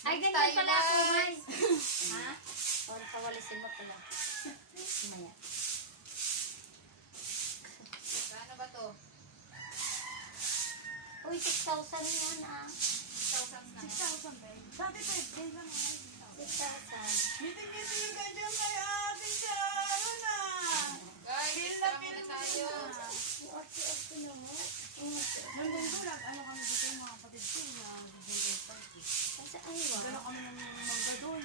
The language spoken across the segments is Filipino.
Ay, Next ganyan tayo, pala ako, guys. guys. Ha? O, pawalisin mo pala. Maya. Ano ba to? Uy, 6,000 yun, ah. 6,000 na. 6,000 ba? Sabi ko, din lang ay 6,000. Meeting yung ganyan kay Ate Sharon ah. Guys, extra muna tayo. Yung orte-orte na mo. Nandun ko lang, ano kami dito yung mga kapatid ko, yung Google Park eh. Kasi ay, wow. Gano'n kami ng mangga doon,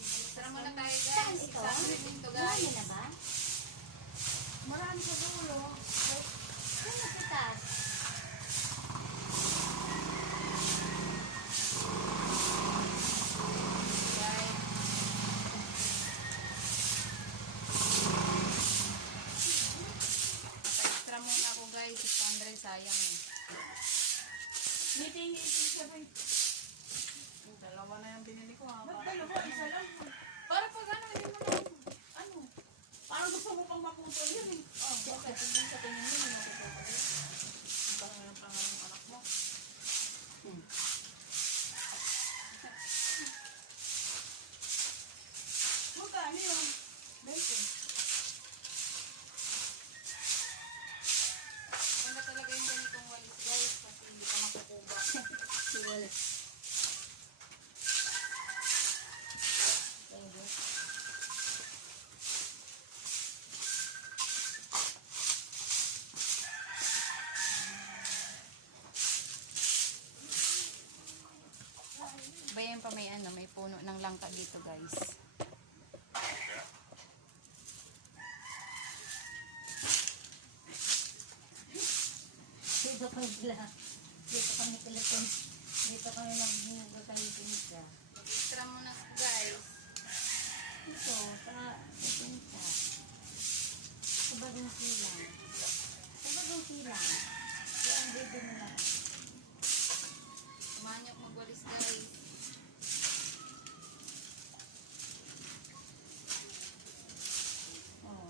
Extra muna tayo, Saan guys. ito? 600 dito, Marami guys. na ba? Marami sa dulo. Saan na sa taas? Guys. Extra muna ako, guys. 600, sayang eh. Meeting 87. Dalawa na yung binili ko ha. Ba't dalawa? Isa lang. Para pag ano, hindi mo na. Ano? Parang gusto mo pang maputol yun eh. Oh, bakit? Hindi sa tingin mo, hindi makikita. Parang yung pangalan ng anak mo. Magkano yun? 20. Ganda talaga yung ganitong walis, guys. Kasi hindi ka makukuba. Siwala. Bayan pa may ano, may puno ng langka dito, guys. Dito kami pala. Dito kami pala. Dito kami nagkakalitin. Extra muna, guys. Ito, para ipinta. Sa bagong silang. Sa bagong silang. Kaya ang bebe mo lang. Samahan niyo ako magwalis, guys. Oo.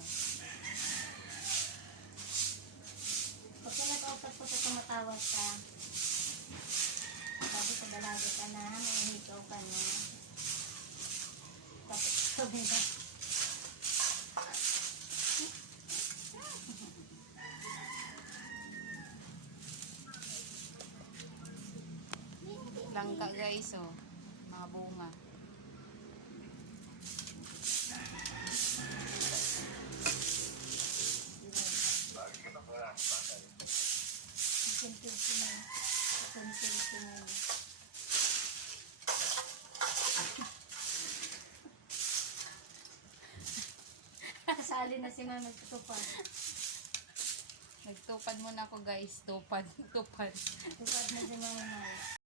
Pag nakausap ko sa tumatawag ka, sabi ko dalaga ka na, may hikaw ka na. Tapos sabi na, Langka, guys, oh. Mga bunga. isentil ko na. Isentil ko na. Kasali na si Mama tutupad. Nagtupad muna ako, guys. Tupad. Tupad. Tupad na si Mama.